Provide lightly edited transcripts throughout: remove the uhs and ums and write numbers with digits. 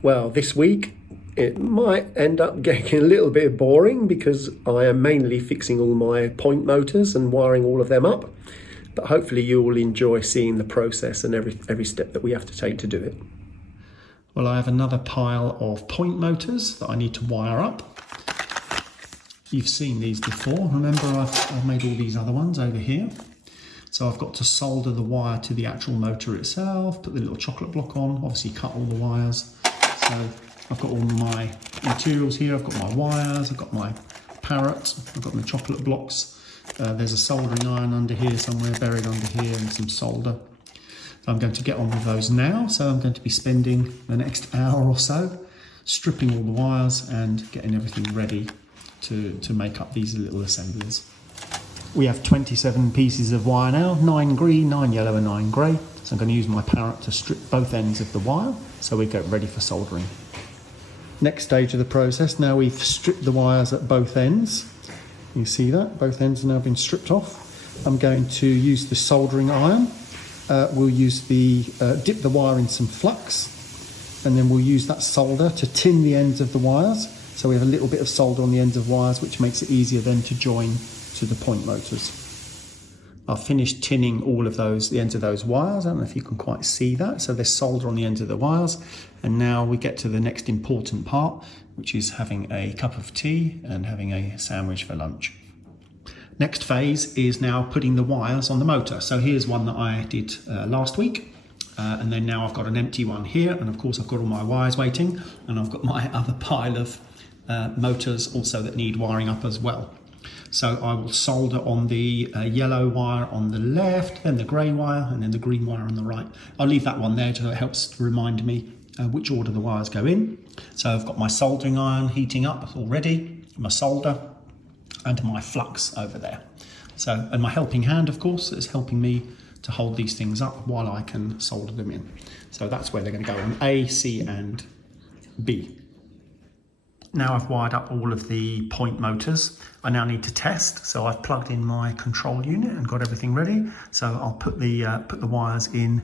Well, this week it might end up getting a little bit boring because I am mainly fixing all my point motors and wiring all of them up. But hopefully you will enjoy seeing the process and every step that we have to take to do it. Well, I have another pile of point motors that I need to wire up. You've seen these before. Remember, I've made all these other ones over here. So I've got to solder the wire to the actual motor itself, put the little chocolate block on, obviously cut all the wires. So I've got all my materials here. I've got my wires, I've got my parrot, I've got my chocolate blocks. There's a soldering iron under here somewhere, buried under here, and some solder. So I'm going to get on with those now. So I'm going to be spending the next hour or so stripping all the wires and getting everything ready to make up these little assemblies. We have 27 pieces of wire now, 9 green, 9 yellow and 9 grey. So I'm going to use my parrot to strip both ends of the wire so we get ready for soldering. Next stage of the process, now we've stripped the wires at both ends. You see that? Both ends have now been stripped off. I'm going to use the soldering iron. We'll use dip the wire in some flux, and then we'll use that solder to tin the ends of the wires. So we have a little bit of solder on the ends of wires, which makes it easier then to join to the point motors. I've finished tinning all of the ends of those wires. I don't know if you can quite see that. So there's solder on the ends of the wires. And now we get to the next important part, which is having a cup of tea and having a sandwich for lunch. Next phase is now putting the wires on the motor. So here's one that I did last week. And then now I've got an empty one here. And of course I've got all my wires waiting. And I've got my other pile of motors also that need wiring up as well. So I will solder on the yellow wire on the left, then the grey wire, and then the green wire on the right. I'll leave that one there so it helps remind me which order the wires go in. So I've got my soldering iron heating up already, my solder, and my flux over there. So, and my helping hand, of course, is helping me to hold these things up while I can solder them in. So that's where they're going to go in A, C, and B. Now I've wired up all of the point motors. I now need to test. So I've plugged in my control unit and got everything ready. So I'll put the wires in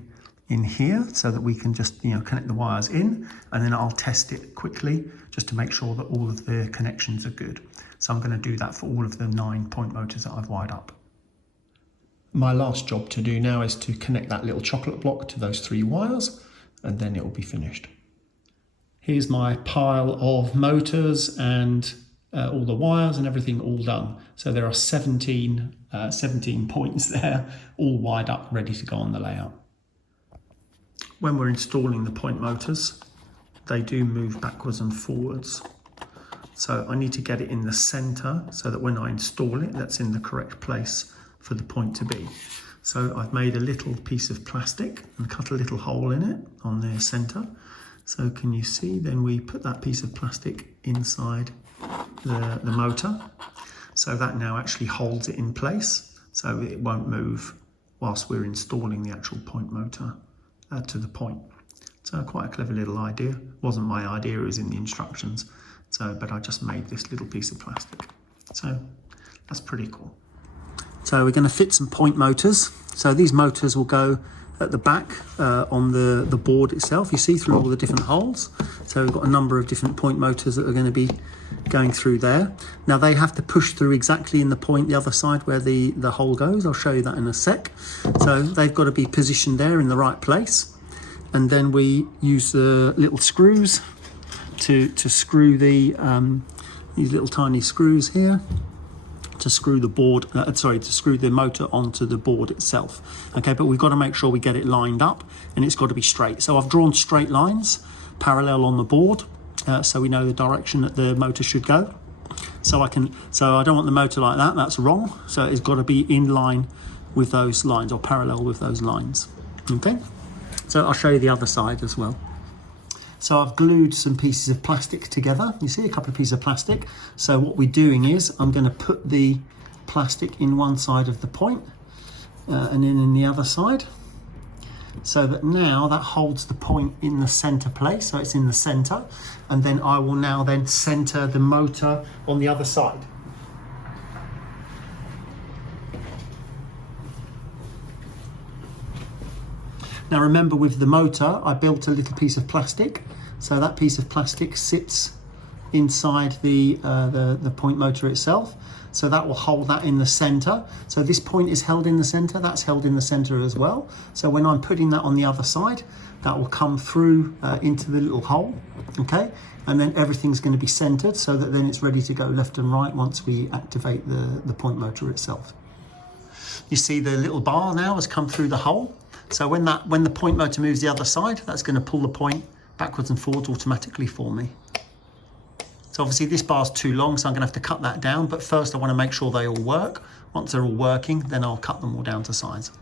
here so that we can just connect the wires in, and then I'll test it quickly just to make sure that all of the connections are good. So I'm going to do that for all of the 9 point motors that I've wired up. My last job to do now is to connect that little chocolate block to those 3 wires, and then it will be finished. Here's my pile of motors and all the wires and everything all done. So there are 17 points there, all wired up, ready to go on the layout. When we're installing the point motors, they do move backwards and forwards. So I need to get it in the center so that when I install it, that's in the correct place for the point to be. So I've made a little piece of plastic and cut a little hole in it on the center. So can you see, then we put that piece of plastic inside the motor. So that now actually holds it in place, so it won't move whilst we're installing the actual point motor to the point. So quite a clever little idea. Wasn't my idea, it was in the instructions. But I just made this little piece of plastic. So that's pretty cool. So we're going to fit some point motors. So these motors will go at the back on the board itself. You see through all the different holes. So we've got a number of different point motors that are going to be going through there. Now they have to push through exactly in the point the other side where the hole goes. I'll show you that in a sec. So they've got to be positioned there in the right place. And then we use the little screws to screw these little tiny screws here to screw the board, to screw the motor onto the board itself. Okay, but we've got to make sure we get it lined up and it's got to be straight. So I've drawn straight lines parallel on the board so we know the direction that the motor should go. So I don't want the motor like that, that's wrong. So it's got to be in line with those lines or parallel with those lines. Okay, so I'll show you the other side as well. So I've glued some pieces of plastic together. You see a couple of pieces of plastic. So what we're doing is I'm going to put the plastic in one side of the point and then in the other side. So that now that holds the point in the center place. So it's in the center. And then I will now then center the motor on the other side. Now remember, with the motor, I built a little piece of plastic So that piece of plastic sits inside the point motor itself. So that will hold that in the center. So this point is held in the center, that's held in the center as well. So when I'm putting that on the other side, that will come through into the little hole, okay? And then everything's going to be centered so that then it's ready to go left and right once we activate the point motor itself. You see the little bar now has come through the hole. So when the point motor moves the other side, that's going to pull the point backwards and forwards automatically for me. So obviously this bar's too long, so I'm going to have to cut that down. But first I want to make sure they all work. Once they're all working, then I'll cut them all down to size.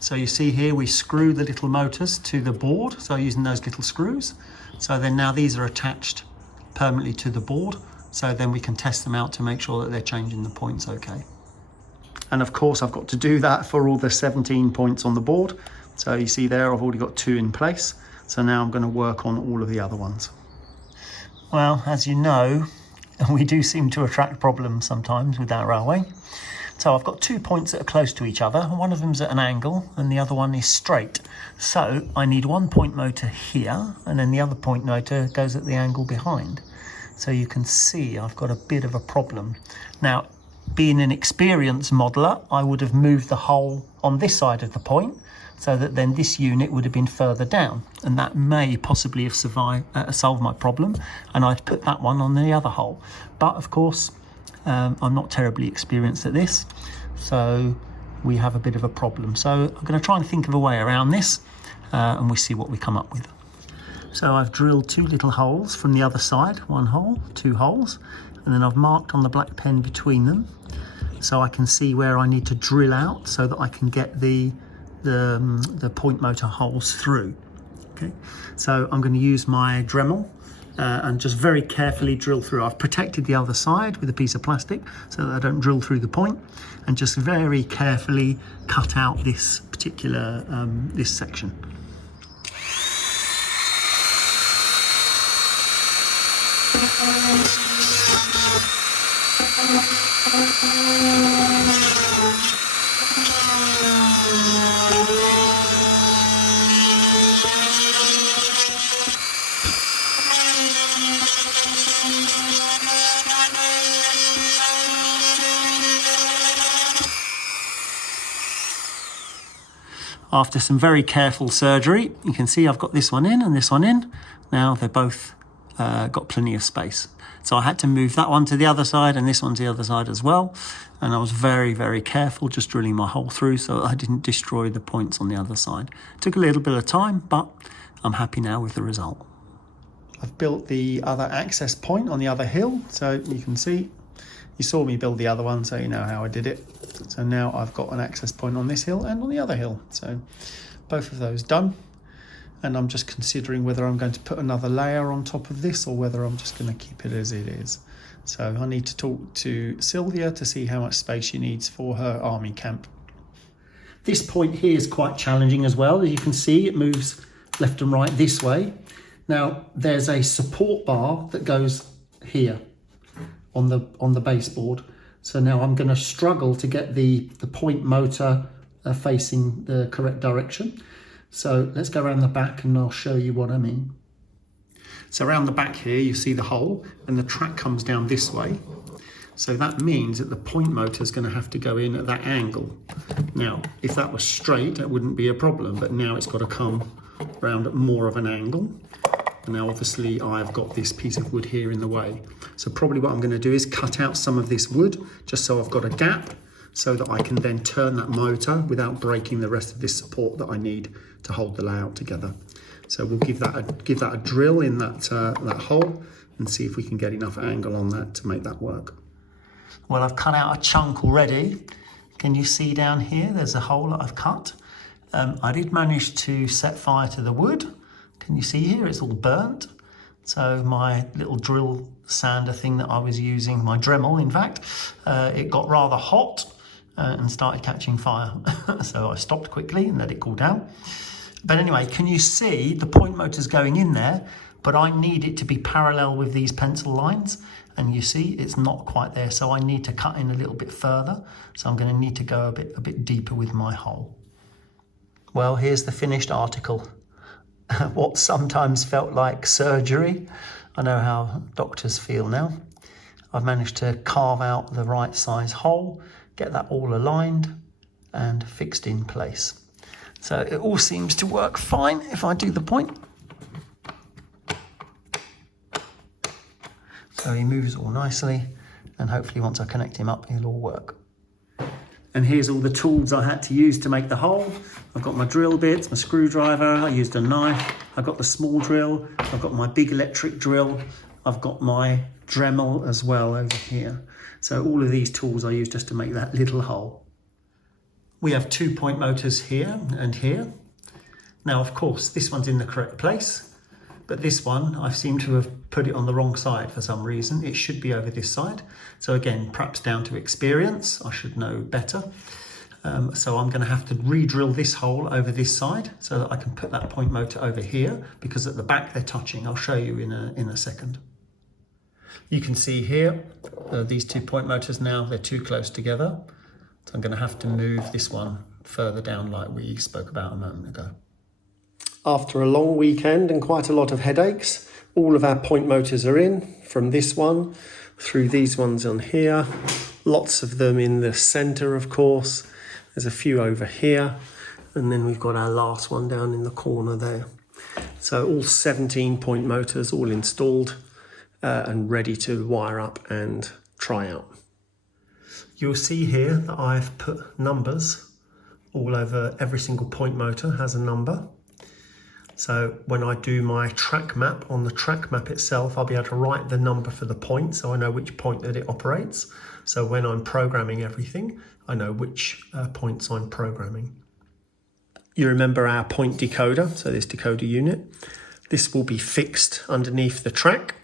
So you see here we screw the little motors to the board, so using those little screws. So then now these are attached permanently to the board, so then we can test them out to make sure that they're changing the points okay. And of course I've got to do that for all the 17 points on the board. So you see there I've already got 2 in place. So now I'm going to work on all of the other ones. Well, as you know, we do seem to attract problems sometimes with that railway. So I've got 2 points that are close to each other. One of them's at an angle and the other one is straight. So I need one point motor here and then the other point motor goes at the angle behind. So you can see I've got a bit of a problem. Now, being an experienced modeler, I would have moved the hole on this side of the point so that then this unit would have been further down, and that may possibly have solved my problem, and I'd put that one on the other hole. But of course, I'm not terribly experienced at this, so we have a bit of a problem. So I'm going to try and think of a way around this, and we'll see what we come up with. So I've drilled 2 little holes from the other side, 1 hole, 2 holes, and then I've marked on the black pen between them, so I can see where I need to drill out so that I can get the point motor holes through. Okay, so I'm going to use my Dremel and just very carefully drill through. I've protected the other side with a piece of plastic so that I don't drill through the point, and just very carefully cut out this particular this section. After some very careful surgery, you can see I've got this one in and this one in. Now they're both got plenty of space. So I had to move that one to the other side and this one to the other side as well. And I was very, very careful just drilling my hole through so I didn't destroy the points on the other side. It took a little bit of time, but I'm happy now with the result. I've built the other access point on the other hill. So you can see, you saw me build the other one, so you know how I did it. So now I've got an access point on this hill and on the other hill. So both of those done. And I'm just considering whether I'm going to put another layer on top of this or whether I'm just going to keep it as it is. So I need to talk to Sylvia to see how much space she needs for her army camp. This point here is quite challenging as well. As you can see, it moves left and right this way. Now there's a support bar that goes here on the baseboard. So now I'm going to struggle to get the point motor facing the correct direction. So let's go around the back and I'll show you what I mean. So around the back here, you see the hole and the track comes down this way. So that means that the point motor is going to have to go in at that angle. Now, if that was straight, that wouldn't be a problem, but now it's got to come around at more of an angle. And now obviously I've got this piece of wood here in the way. So probably what I'm going to do is cut out some of this wood just so I've got a gap so that I can then turn that motor without breaking the rest of this support that I need to hold the layout together. So we'll give that a drill in that hole and see if we can get enough angle on that to make that work. Well, I've cut out a chunk already. Can you see down here? There's a hole that I've cut. I did manage to set fire to the wood. Can you see here? It's all burnt. So my little drill sander thing that I was using, my Dremel in fact, it got rather hot and started catching fire. So I stopped quickly and let it cool down. But anyway, can you see the point motor's going in there, but I need it to be parallel with these pencil lines. And you see, it's not quite there. So I need to cut in a little bit further. So I'm going to need to go a bit deeper with my hole. Well, here's the finished article. what sometimes felt like surgery. I know how doctors feel now. I've managed to carve out the right size hole, get that all aligned and fixed in place. So it all seems to work fine if I do the point. So he moves all nicely, and hopefully once I connect him up, it'll all work. And here's all the tools I had to use to make the hole. I've got my drill bits, my screwdriver, I used a knife, I've got the small drill, I've got my big electric drill, I've got my Dremel as well over here. So all of these tools I use just to make that little hole. We have 2 point motors here and here. Now, of course, this one's in the correct place, but this one, I seem to have put it on the wrong side for some reason. It should be over this side. So again, perhaps down to experience, I should know better. So I'm going to have to re-drill this hole over this side so that I can put that point motor over here, because at the back they're touching. I'll show you in a second. You can see here, these 2 point motors now, they're too close together. So I'm going to have to move this one further down like we spoke about a moment ago. After a long weekend and quite a lot of headaches, all of our point motors are in, from this one through these ones on here. Lots of them in the centre, of course. There's a few over here. And then we've got our last one down in the corner there. So all 17 point motors all installed and ready to wire up and try out. You'll see here that I've put numbers all over. Every single point motor has a number. So when I do my track map, on the track map itself, I'll be able to write the number for the point, so I know which point that it operates. So when I'm programming everything, I know which points I'm programming. You remember our point decoder, so this decoder unit. This will be fixed underneath the track.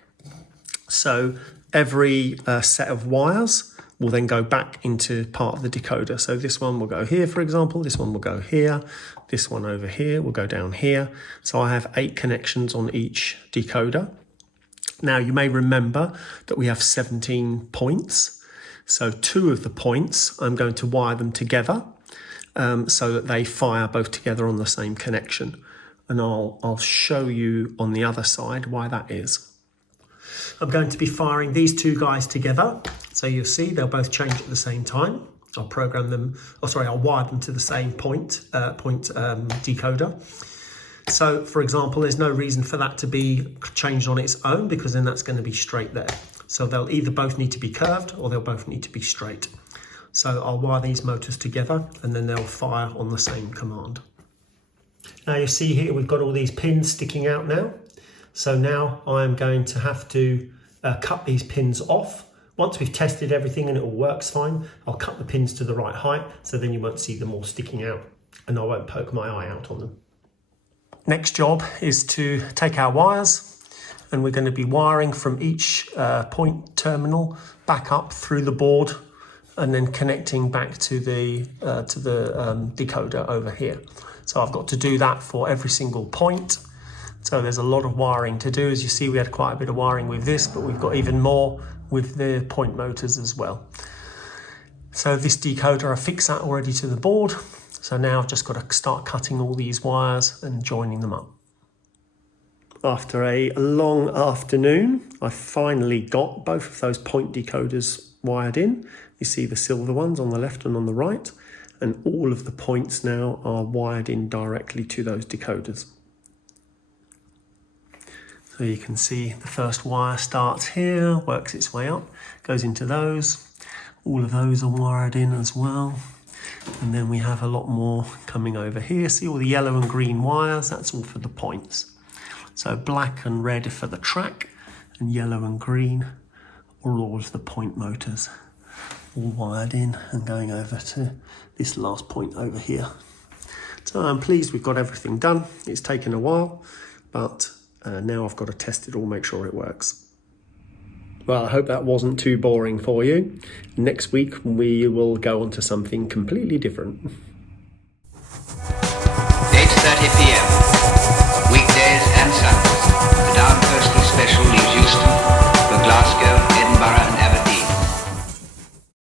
So every set of wires will then go back into part of the decoder. So this one will go here, for example, this one will go here, this one over here will go down here. So I have 8 connections on each decoder. Now you may remember that we have 17 points. So 2 of the points, I'm going to wire them together so that they fire both together on the same connection. And I'll show you on the other side why that is. I'm going to be firing these 2 guys together. So you'll see they'll both change at the same time. I'll program them, I'll wire them to the same point decoder. So for example, there's no reason for that to be changed on its own, because then that's going to be straight there. So they'll either both need to be curved or they'll both need to be straight. So I'll wire these motors together and then they'll fire on the same command. Now you see here we've got all these pins sticking out now. So now I'm going to have to cut these pins off. Once we've tested everything and it all works fine, I'll cut the pins to the right height, so then you won't see them all sticking out and I won't poke my eye out on them. Next job is to take our wires, and we're going to be wiring from each point terminal back up through the board and then connecting back to the decoder over here. So I've got to do that for every single point. So there's a lot of wiring to do. As you see, we had quite a bit of wiring with this, but we've got even more with the point motors as well. So this decoder, I fixed that already to the board. So now I've just got to start cutting all these wires and joining them up. After a long afternoon, I finally got both of those point decoders wired in. You see the silver ones on the left and on the right, and all of the points now are wired in directly to those decoders. So you can see the first wire starts here, works its way up, goes into those. All of those are wired in as well. And then we have a lot more coming over here. See all the yellow and green wires? That's all for the points. So black and red for the track, and yellow and green are all of the point motors. All wired in and going over to this last point over here. So I'm pleased we've got everything done. It's taken a while, but now I've got to test it all, make sure it works. Well, I hope that wasn't too boring for you. Next week we will go on to something completely different. 8:30 p.m. Weekdays and Sundays. The Down Coastal Special leaves Euston for Glasgow